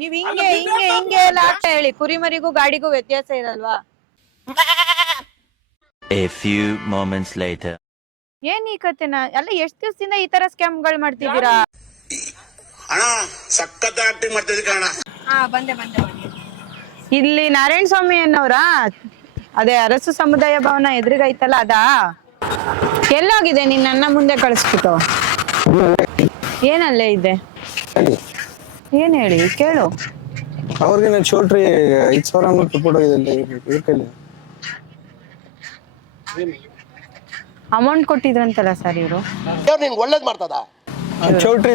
ನೀವ್ ಹಿಂಗೆ ಎಲ್ಲ ಆಗ್ತಾ ಹೇಳಿ. ಕುರಿಮರಿಗೂ ಗಾಡಿಗೂ ವ್ಯತ್ಯಾಸ ಇರಲ್ವಾ? A few moments later. ಏನ್ ಈ ಕತೆನ ಅಲ್ಲ, ಎಷ್ಟ್ ದಿವಸದಿಂದ ಈ ತರ ಸ್ಕ್ಯಾಮ್ಗಳು ಮಾಡ್ತಿದ್ದೀರಾ? ಅಣ್ಣ ಸಖತ್ ಆಕ್ಟಿಂಗ್ ಮಾಡ್ತಿದ್ದೆ ಕಣ. ಬಂದೆ. ಇಲ್ಲಿ ನಾರಾಯಣ ಸ್ವಾಮಿ ಅನ್ನೋರ ಅದೇ ಅರಸು ಸಮುದಾಯ ಭವನ ಎದುರಿಗೈತಲ್ಲ ಅದಾ? ಎಲ್ಲೋಗಿದೆ ನಿನ್ನ ಅಣ್ಣ ಮುಂದೆ ಕಳಿಸ್ಬಿಟ್ಟು? ಏನಲ್ಲೇ ಇದೆ? ಏನ್ ಹೇಳಿ ಕೇಳು. ಅವ್ರಿಗೆ ನಾನು ಚೋಟ್ರಿ 5,000 ಕೊಟ್ಬಿಟ್ಟು ಅಮೌಂಟ್ ಕೊಟ್ಟಿದ್ರಂತಲ್ಲ ಸರ್ ಇವರು? ಒಳ್ಳೇದ್ ಮಾಡ್ತದ ಚೌಟ್ರಿ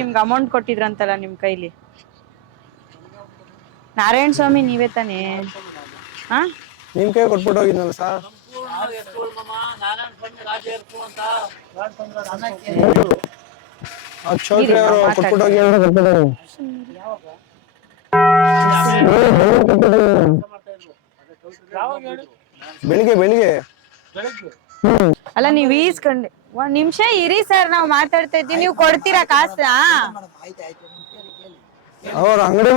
ನಿಮ್ಗೆ ಅಮೌಂಟ್ ಕೊಟ್ಟಿದ್ರಂತಲ್ಲ ನಿಮ್ ಕೈಲಿ? ನಾರಾಯಣ ಸ್ವಾಮಿ ನೀವೇ ತಾನೇ? ನಿಮ್ ಕೈ ಕೊಟ್ಬಿಟ್ಟು ಹೋಗಿದ್ನಲ್ಲ ಸರ್. ಚೌಟ್ರಿ ಅವರು ಕೊಟ್ಬಿಟ್ಟು ಹೋಗಿ ಬೆಳಿಗ್ಗೆ ಅಲ್ಲ ನೀವ್ ಈಸ್ಕೊಂಡಿ. ಒಂದ್ ನಿಮಿಷ ಇರಿ ಸರ್, ನಾವ್ ಮಾತಾಡ್ತಾ ಇದ್ದೀವಿ, ನೀವು ಕೊಡ್ತೀರಾ ಕಾಸ? ಅವ್ರ ಅಂಗಡಿ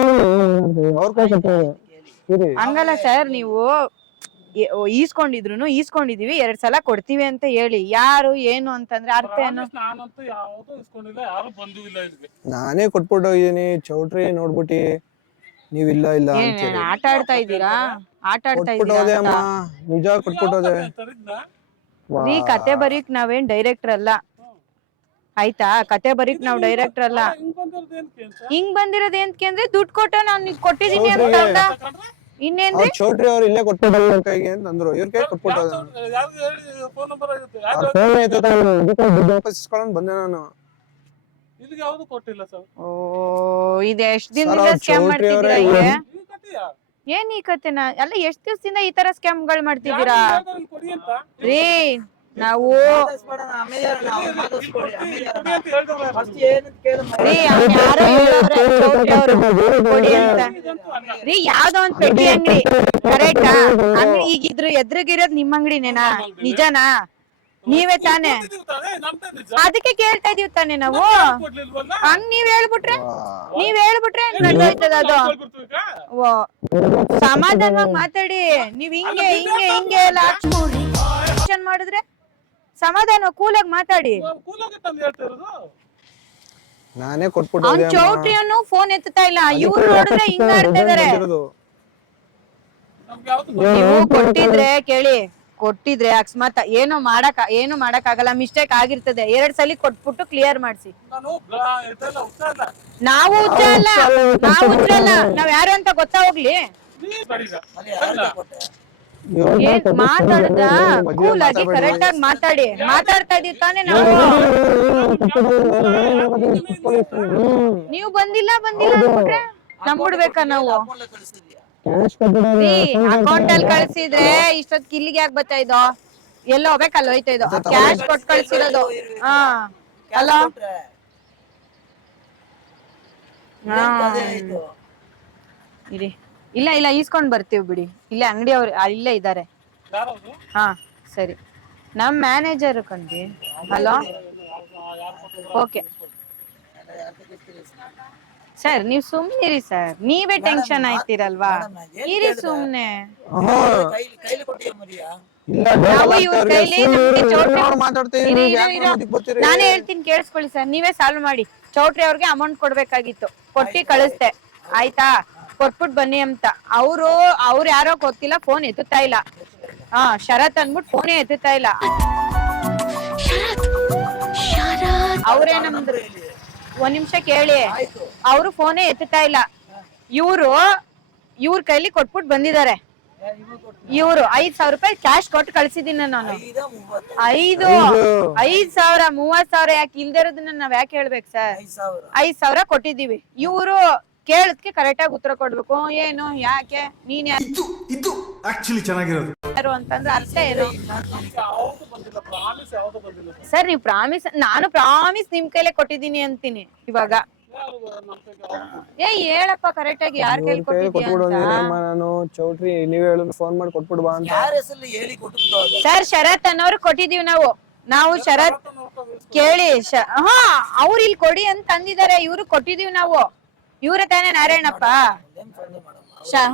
ಹಂಗಲ್ಲ ಸರ್, ನೀವು ಈಸ್ಕೊಂಡಿದೀವಿ 2 ಸಲ ಕೊಡ್ತೀವಿ ಅಂತ ಹೇಳಿ. ಯಾರು ಏನು ಅಂತಂದ್ರೆ ಅರ್ಥ ಏನು? ನಾನೇ ಕೊಟ್ಬಿಟ್ಟು ಹೋಗಿದ್ದೀನಿ. ಚೌಟ್ರಿ ನೋಡ್ಬಿಟ್ಟಿ ನೀವಿಲ್ಲ ಇಲ್ಲ ಆಟ ಆಡ್ತಾ ಇದ್ದೀರಾ? ನಿಜ ಕೊಟ್ಬಿಟ್ಟೋದೆ ರೀ. ಕತೆ ಬರೀಕ್ ನಾವೇನ್ ಡೈರೆಕ್ಟರ್ ಅಲ್ಲ ಆಯ್ತಾ? ಕತೆ ಬರೀಕ್ ನಾವ್ ಡೈರೆಕ್ಟರ್ ಅಲ್ಲ. ಹಿಂಗ್ ಬಂದಿರೋದ್ ಏನ್ಕೆ ಅಂದ್ರೆ ದುಡ್ಡು ಕೊಟ್ಟ ನಾನು ಕೊಟ್ಟಿದೀನಿ ಅಂತ. ಇನ್ನೇನ್ರಿ? ಚೌಟ್ರಿ ಅವ್ರು ಇಲ್ಲೇ ಕೊಟ್ಬಿಟ್ಟು ಕೈಗೆ ಅಂತಂದ್ರು. ಇವ್ರ ಕೈ ಕೊಟ್ಬಿಟ್ಟು ಬಂದೆ ನಾನು. ಓ, ಇದು ಎಷ್ಟ್ ದಿನದಿಂದ ಸ್ಕ್ಯಾಮ್ ಮಾಡ್ತಿದ್ದೀರಾ? ಏನ್ ಈ ಕತೆನ ಅಲ್ಲ, ಎಷ್ಟ್ ದಿವಸದಿಂದ ಈ ತರ ಸ್ಕ್ಯಾಮ್ಗಳು ಮಾಡ್ತಿದ್ದೀರಾ ರೀ? ನಾವು ರೀ ಯಾವ್ದೋ ಒಂದ್ ಪೆಟ್ಟಿ ಅಂಗಡಿ ಕರೆಕ್ಟಾ? ಈಗಿದ್ರು ಎದುರಿಗಿರೋದ್ ನಿಮ್ ಅಂಗಡಿನೇನಾ? ನಿಜನಾ? ನೀವೇ ತಾನೆ? ಅದಕ್ಕೆ ಕೇಳ್ತಾ ಇದೀವಿ ತಾನೆ ನಾವು. ಹಂಗ್ ನೀವ್ ಹೇಳ್ಬಿಟ್ರೆ ನಡ್ದೋಯ್ತದ ಅದು. ಓ, ಸಮಾಧಾನವಾಗಿ ಮಾತಾಡಿ. ನೀವ್ ಹಿಂಗೆ ಎಲ್ಲ ಆಕ್ಷನ್ ಮಾಡಿದ್ರೆ ಸಮಾಧಾನ ಕೂಲಾಗಿ ಮಾತಾಡಿ. ನಾನೇ ಕೊಟ್ಬಿಟ್ಟು ಅವ್ನ್ ಚೌಟ್ರಿಯನ್ನು ಫೋನ್ ಎತ್ತುತ್ತಾ ಇಲ್ಲ. ಇವ್ರು ನೋಡಿದ್ರೆ ಹಿಂಗ ಆಡ್ತಾ ಇದಾರೆ. ನೀವು ಕೊಟ್ಟಿದ್ರೆ ಅಕಸ್ಮಾತ್ ಏನು ಮಾಡಕ್ ಆಗಲ್ಲ, ಮಿಸ್ಟೇಕ್ ಆಗಿರ್ತದೆ. 2 ಸಲ ಕೊಟ್ಬಿಟ್ಟು ಕ್ಲಿಯರ್ ಮಾಡ್ಸಿ. ನಾವು ಹುಚ್ಚ ಅಲ್ಲ, ನಾವ್ ಯಾರು ಅಂತ ಗೊತ್ತಾ ಹೋಗ್ಲಿ. ಮಾತಾಡ್ದ ಕೂಲ್ ಆಗಿ ಕರೆಕ್ಟ್ ಆಗಿ ಮಾತಾಡ್ತಾ ಇದೀವಿ ತಾನೇ ನಾವು. ನೀವು ಬಂದಿಲ್ಲ ಅಂದ್ಬಿಟ್ರೆ ನಂಬಿಡ್ಬೇಕಾ ನಾವು? ಅಕೌಂಟ್ ಅಲ್ಲಿ ಕಳ್ಸಿದ್ರೆ ಇಷ್ಟೊತ್ತಿಗೆ ಇಲ್ಲಿಗೆ ಯಾಕೆ ಬರ್ತಾ ಇದ್ದೋ? ಎಲ್ಲ ಹೋಗ್ಬೇಕಲ್ಲ ಹೋಯ್ತಾ ಇದ್ದೋ? ಕ್ಯಾಶ್ ಕೊಟ್ಟು ಕಳ್ಸಿರೋದು. ಅಲ್ಲ ಇಲ್ಲ ಈಸ್ಕೊಂಡ್ ಬರ್ತೀವಿ ಬಿಡಿ. ಇಲ್ಲೇ ಅಂಗಡಿ ಅವ್ರು ಇಲ್ಲೇ ಇದ್ದಾರೆ. ಸರಿ, ನಮ್ ಮ್ಯಾನೇಜರ್ ಕಂಡ್ರಿ. ಹಲೋ, ಓಕೆ ಸರ್, ನೀವ್ ಸುಮ್ನಿರಿ ಸರ್. ನೀವೇ ಟೆನ್ಷನ್ ಆಯ್ತಿರಲ್ವಾ? ಇರಿ ಸುಮ್ನೆ. ನಾನೇ ಹೇಳ್ತೀನಿ ಕೇಳಿಸ್ಕೊಳ್ಳಿ ಸರ್. ನೀವೇ ಸಾಲ್ವ್ ಮಾಡಿ. ಚೌಟ್ರಿ ಅವ್ರಿಗೆ ಅಮೌಂಟ್ ಕೊಡ್ಬೇಕಾಗಿತ್ತು, ಕೊಟ್ಟಿ ಕಳಿಸ್ದೆ ಆಯ್ತಾ? ಕೊಟ್ಬಿಟ್ಟು ಬನ್ನಿ ಅಂತ. ಅವ್ರು ಯಾರೋ ಗೊತ್ತಿಲ್ಲ, ಫೋನ್ ಎತ್ತುತ್ತಾ ಇಲ್ಲ. ಶರತ್ ಅಂದ್ಬಿಟ್ಟು ಫೋನೇ ಎತ್ತುತ್ತಾ ಇಲ್ಲ. ಅವ್ರೇನಂದ್ರು, ಒಂದ್ ನಿಮಿಷ ಕೇಳಿ. ಅವ್ರು ಫೋನೇ ಎತ್ತುತ್ತಾ ಇಲ್ಲ. ಇವ್ರ ಕೈಲಿ ಕೊಟ್ಬಿಟ್ಟು ಬಂದಿದ್ದಾರೆ. ಇವ್ರು 5,000 ರೂಪಾಯಿ ಕ್ಯಾಶ್ ಕೊಟ್ಟು ಕಳ್ಸಿದೀನಿ ನಾನು. 5,000 30,000 ಯಾಕೆ ಇಲ್ದೇ ಇರೋದನ್ನ ನಾವ್ ಯಾಕೆ ಹೇಳ್ಬೇಕು ಸರ್? 5,000 ಕೊಟ್ಟಿದೀವಿ. ಇವ್ರು ಕೇಳದ್ಕೆ ಕರೆಕ್ಟ್ ಆಗಿ ಉತ್ತರ ಕೊಡ್ಬೇಕು. ಏನು, ಯಾಕೆ, ನೀನ್ ಯಾರು ಅಂತಂದ್ರೆ ಅರ್ಥ ಏನು ಸರ್? ನೀವು ಪ್ರಾಮಿಸ್, ನಾನು ಪ್ರಾಮಿಸ್ ನಿಮ್ ಕೈಲೇ ಕೊಟ್ಟಿದ್ದೀನಿ ಅಂತೀನಿ ಇವಾಗ. ಹೇಳಪ್ಪ ಕರೆಕ್ಟ್ ಆಗಿ ಯಾರ್ ಕೈಲಿ ಚೌಟ್ರಿ ನೀವೇ ಫೋನ್ ಮಾಡಿ ಕೊಟ್ಬಿಡು ಬಾ ಅಂತ. ಸರ್ ಶರತ್ ಅನ್ನೋರು ಕೊಟ್ಟಿದೀವಿ ನಾವು. ನಾವು ಶರತ್ ಕೇಳಿ ಹಾ ಅವ್ರು ಇಲ್ಲಿ ಕೊಡಿ ಅಂತ ಅಂದಿದ್ದಾರೆ, ಇವ್ರು ಕೊಟ್ಟಿದೀವಿ ನಾವು. ಇವ್ರ ತಾನೇ ನಾರಾಯಣಪ್ಪ.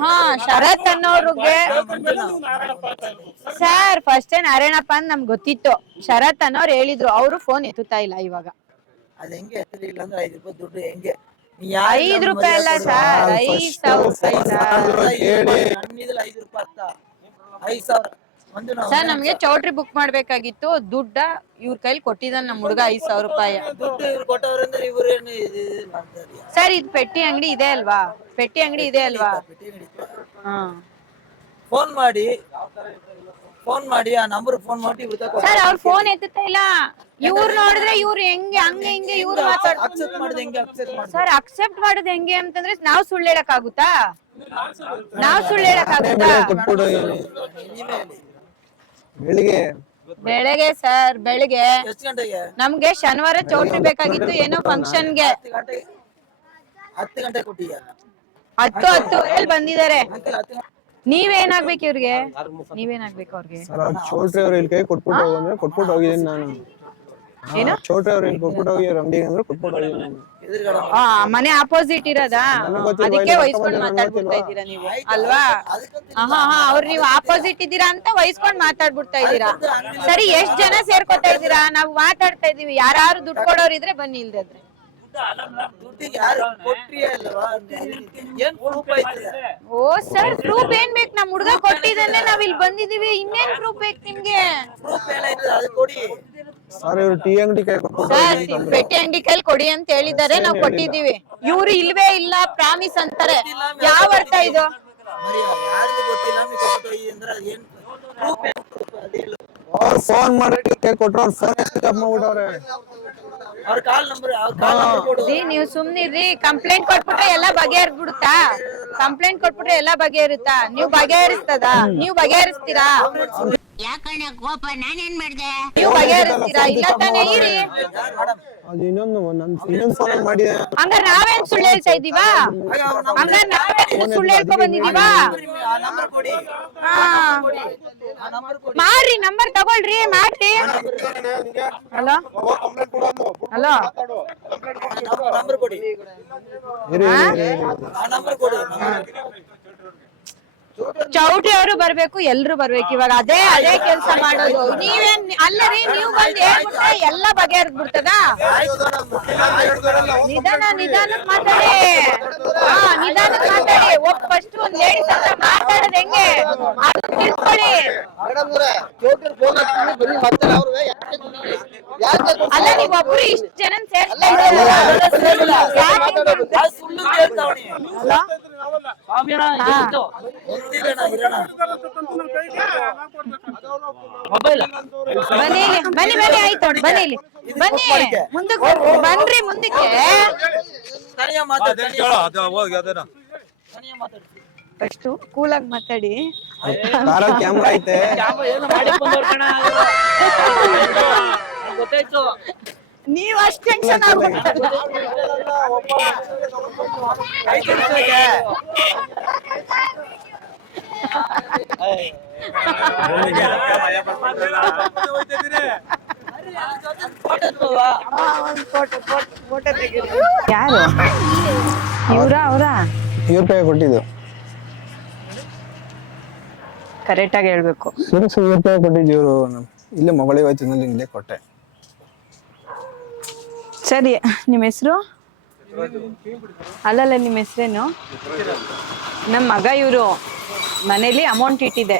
ಹಾ ಶರತ್ ಅನ್ನೋರ್ಗೆ ಸರ್ ಫಸ್ಟ್ ನಾರಾಯಣಪ್ಪ ಅಂತ ನಮ್ಗೆ ಗೊತ್ತಿತ್ತು. ಶರತ್ ಅನ್ನೋರು ಹೇಳಿದ್ರು, ಅವರು ಫೋನ್ ಎತ್ತುತ್ತಾ ಇಲ್ಲ ಇವಾಗ. ₹5 ಅಲ್ಲ ಸರ್, 5,000 ಸರ್. ನಮ್ಗೆ ಚೌಟ್ರಿ ಬುಕ್ ಮಾಡ್ಬೇಕಾಗಿತ್ತು, ದುಡ್ಡ ಇವ್ರ ಕೈಲಿ ಕೊಟ್ಟಿದ್ದಾನೆ ನಮ್ ಹುಡುಗ ₹5,000. ಸರ್ ಇದು ಪೆಟ್ಟಿ ಅಂಗಡಿ ಇದೆ ಅಲ್ವಾ? ಪೆಟ್ಟಿ ಅಂಗಡಿ ಇದೆ ಅಲ್ವಾ? ಹಾ ಫೋನ್ ಮಾಡಿ ಆ ನಂಬರ್ ಫೋನ್ ಮಾಡಿ ಸರ್ ಅವ್ರ ಫೋನ್ ಎತ್ತುತ್ತಾ ಇಲ್ಲ. ಇವ್ರು ನೋಡಿದ್ರೆ ಇವ್ರು ಹೆಂಗೆ ಹಂಗೆ ಹಿಂಗೆ ಇವ್ರು ಸರ್ ಅಕ್ಸೆಪ್ಟ್ ಮಾಡೋದು ಹೆಂಗೆ ಅಂತಂದ್ರೆ ನಾವ್ ಸುಳ್ಳು ಹೇಳಕ್ ಆಗುತ್ತಾ? ಬೆಳಗ್ಗೆ ಸರ್, ಬೆಳಿಗ್ಗೆ ನಮ್ಗೆ ಶನಿವಾರ ಚೌಟ್ರಿ ಬೇಕಾಗಿತ್ತು, ಏನೋ ಫಂಕ್ಷನ್ಗೆ. 10 ಹೇಳಿ ಬಂದಿದ್ದಾರೆ. ನೀವೇನಾಗ್ಬೇಕು ಇವ್ರಿಗೆ? ನೀವೇನಾಗ್ಬೇಕು ಅವ್ರಿಗೆ? ಚೌಟ್ರಿ ಅವ್ರ ಇಲ್ಲಿ ಕೈ ಕೊಟ್ಬಿಟ್ಟು ಹೋಗಂದ್ರೆ ಕೊಟ್ಬಿಟ್ಟು ಹೋಗಿದ್ದೀನಿ ನಾನು. ಏನು ಚೌಟ್ರಿ ಅವ್ರ ಇಲ್ಲಿ ಕೊಟ್ಬಿಟ್ಟು ಹೋಗಿರೋ ಅಂಗಡಿಗೆ ಅಂದ್ರೆ ಕೊಟ್ಬಿಟ್ಟು ಹೋಗಿದ್ದೀನಿ. ಮನೆ ಆಪೋಸಿಟ್ ಇರೋದಾ? ಅದಕ್ಕೆ ವಹಿಸ್ಕೊಂಡು ಮಾತಾಡ್ಬಿಡ್ತಾ ಇದ್ದೀರಾ ನೀವು ಅಲ್ವಾ? ಹಾ ಅವ್ರು ನೀವು ಆಪೋಸಿಟ್ ಇದ್ದೀರಾ ಅಂತ ವಹಿಸ್ಕೊಂಡು ಮಾತಾಡ್ಬಿಡ್ತಾ ಇದ್ದೀರಾ. ಸರಿ, ಎಷ್ಟ್ ಜನ ಸೇರ್ಕೊತಾ ಇದ್ದೀರಾ? ನಾವು ಮಾತಾಡ್ತಾ ಇದೀವಿ. ಯಾರು ದುಡ್ಡು ಕೊಡೋರು ಇದ್ರೆ ಬನ್ನಿ, ಇಲ್ದಿದ್ರೆ ಓ ಸರ್ ಪ್ರೂಫ್ ಏನ್ ಬೇಕು? ನಮ್ ಹುಡುಗ ಕೊಟ್ಟಿದ್ದಾನೆ, ನಾವ್ ಇಲ್ಲಿ ಬಂದಿದೀವಿ. ಇನ್ನೇನ್ ಪ್ರೂಫ್ ಬೇಕು ನಿಮ್ಗೆ? ಸರ್ ಇವ್ರು ಟೀ ಅಂಗಡಿ ಕೈ ಸರ್ ಪೆಟ್ಟಿ ಅಂಗಡಿ ಕೈಲಿ ಕೊಡಿ ಅಂತ ಹೇಳಿದ್ದಾರೆ, ನಾವ್ ಕೊಟ್ಟಿದೀವಿ. ಇವ್ರು ಇಲ್ವೇ ಇಲ್ಲ, ಪ್ರಾಮಿಸ್ ಅಂತಾರೆ. ಯಾವ ಅರ್ಥ ಇದು? ಅವ್ರು ಫೋನ್ ಮಾಡಿ ಕೈ ಕೊಟ್ರು, ಅವ್ರು ಫೋನ್ ಸ್ವಿಚ್ ಆಫ್ ಮಾಡ್ಬಿಟ್ಟವ್ರೆ. ನೀವು ಸುಮ್ನಿರ್ರಿ. ಕಂಪ್ಲೇಂಟ್ ಕೊಟ್ಬಿಟ್ರೆ ಎಲ್ಲ ಬಗೆಹರಿಸ್ಬಿಡುತ್ತಾ? ಕಂಪ್ಲೇಂಟ್ ಕೊಟ್ಬಿಟ್ರೆ ಎಲ್ಲ ಬಗೆಹರುತ್ತಾ? ನೀವು ಬಗೆಹರಿಸ್ತದ? ನೀವು ಬಗೆಹರಿಸ್ತೀರಾ? ಯಾಕಣ್ಣ ಕೋಪ? ನಾನೇನ್ ಮಾಡ್ದೆ? ನೀವು ಬಗೆಹರಿಸ್ತೀರಾ? ಇಲ್ಲ ತಾನೇ? ಇರಿ. ಅದು ಇನ್ನೊಂದು ಫೋನ್ ಮಾಡಿ. ಹಂಗಾರೆ ನಾವೇನ್ ಸುಳ್ಳು ಹೇಳ್ತಾ ಇದೀವಾ? ಹಂಗಾರೆ ನಾವೇನ್ ಸುಳ್ಳು ಹೇಳ್ಕೊ ಬಂದಿದೀವಾ? ಮಾಡ್ರಿ, ನಂಬರ್ ತಗೊಳ್ರಿ, ಮಾಡ್ರಿ. ಹಲೋ ಹಲೋ ಚೌಟ್ರಿ ಅವರು ಬರ್ಬೇಕು, ಎಲ್ರು ಬರ್ಬೇಕು. ಇವಾಗ ಅದೇ ಕೆಲ್ಸ ಮಾಡೋದು. ನೀವೇನ್ ಅಲ್ಲರಿ, ನೀವು ಬಂದ್ ಹೇಳ್ಬಿಟ್ರೆ ಎಲ್ಲ ಬಗೆಹರಿದ್ ಬಿಡ್ತದ? ನಿಧಾನಕ್ ಮಾತಾಡಿ. ನಿಧಾನಕ್ ಮಾತಾಡಿ. ಫಸ್ಟ್ ಒಂದ್ ಲೇಡೀಸ್ ಹತ್ರ ಮಾತಾಡೋದ್ ಹೆಂಗೆ ಅದು ತಿಳ್ಕೊಳ್ಳಿ. ಅಲ್ಲ, ನೀವ್ ಒಬ್ರು ಇಷ್ಟ ಜನ ಸೇರ್ಸ್ತಾ ಇದ್ದೀರಲ್ಲ, ಬನ್ನಿ ಆಯ್ತು, ಬನ್ನಿ ಇಲ್ಲಿ, ಬನ್ನಿ ಮುಂದಕ್ಕೆ ಬನ್ರಿ. ಮುಂದಕ್ಕೆ ಫಸ್ಟ್ ಕೂಲಾಗಿ ಮಾತಾಡಿ. ಕ್ಯಾಮ್ರಾ ಐತೆ, ನೀವ್ ಅಷ್ಟ್ ಟೆನ್ಷನ್ ಆಗ್ಬಿಡ್ತಾರೆ. ಯಾರು ಅವ್ರ ಇವ್ರ ಕೊಟ್ಟಿದ್ದು ಕರೆಕ್ಟ್ ಆಗಿ ಹೇಳ್ಬೇಕು. ₹100 ಕೊಟ್ಟಿದ್ದು ಇವ್ರು. ಇಲ್ಲೇ ಮೊಗಳಿ ವಯಸ್ಸಿನಲ್ಲಿ ಇಲ್ಲೇ ಕೊಟ್ಟೆ. ಸರಿ, ನಿಮ್ಮ ಹೆಸರು? ಅಲ್ಲಲ್ಲ, ನಿಮ್ಮ ಹೆಸರೇನು? ನಮ್ಮ ಮಗ ಇವರು ಮನೇಲಿ ಅಮೌಂಟ್ ಇಟ್ಟಿದೆ.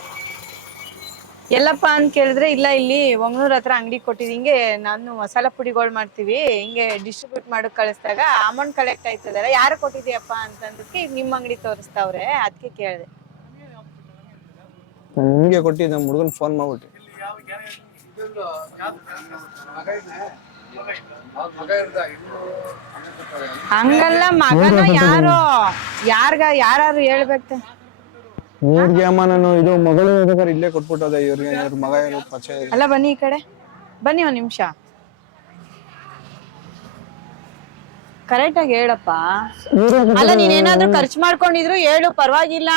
ಎಲ್ಲಪ್ಪ ಅಂತ ಕೇಳಿದ್ರೆ, ಇಲ್ಲ ಇಲ್ಲಿ ಒಂಗ್ನೂರ್ ಹತ್ರ ಅಂಗಡಿ ಕೊಟ್ಟಿದ್, ಹಿಂಗೆ ನಾನು ಮಸಾಲಾ ಪುಡಿಗಳು ಮಾಡ್ತೀವಿ, ಹಿಂಗೆ ಡಿಸ್ಟ್ರಿಬ್ಯೂಟ್ ಮಾಡಕ್ ಕಳಿಸಿದಾಗ ಅಮೌಂಟ್ ಕಲೆಕ್ಟ್ ಆಯ್ತದಲ್ಲ, ಯಾರು ಕೊಟ್ಟಿದ್ಯಪ್ಪ ಅಂತಂದಕ್ಕೆ ನಿಮ್ಮ ಅಂಗಡಿ ತೋರಿಸ್ತಾವ್ರೆ, ಅದಕ್ಕೆ ಕೇಳಿದೆ. ನಿಮ್ಗೆ ಕೊಟ್ಟಿದ್ದೆ, ನಮ್ಮ ಹುಡುಗನ್ ಫೋನ್ ಮಾಡ್ಬಿಟ್ಟು. ಹಂಗಲ್ಲ, ಮಗನ ಯಾರು ಯಾರು ಹೇಳ್ಬೇಕು. ಇವ್ರಿಗೆ ಅಮ್ಮ ನಾನು ಇದು ಮಗಳು ಬೇಕಾದ್ರೆ ಇಲ್ಲೇ ಕೊಟ್ಬಿಟ್ಟದೆ. ಇವ್ರಿಗೆ ಇವ್ರ ಮಗ ಏನು ಪರಿಚಯ ಇಲ್ಲ. ಅಲ್ಲ, ಬನ್ನಿ ಈ ಕಡೆ ಬನ್ನಿ, ಒಂದ್ ನಿಮಿಷ. ಕರೆಕ್ಟ್ ಆಗಿ ಹೇಳಪ್ಪ. ಅಲ್ಲ, ನೀನೇನಾದ್ರೂ ಖರ್ಚು ಮಾಡ್ಕೊಂಡಿದ್ರು ಹೇಳು, ಪರವಾಗಿಲ್ಲ.